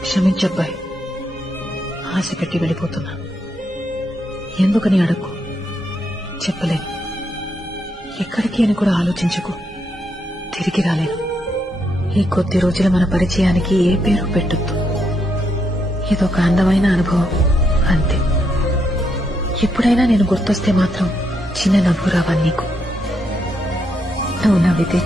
క్షమించబ్బాయి, ఆశ పెట్టి వెళ్ళిపోతున్నా. ఎందుకని అడక్కు, చెప్పలేను. ఎక్కడికి అని కూడా ఆలోచించకు. తిరిగి రాలేను. ఈ కొద్ది రోజుల మన పరిచయానికి ఏ పేరు పెట్టొద్దు. ఇదొక అందమైన అనుభవం అంతే. ఎప్పుడైనా నేను గుర్తొస్తే మాత్రం చిన్న నవ్వు రావా నీకు? నువ్వు నవ్వితే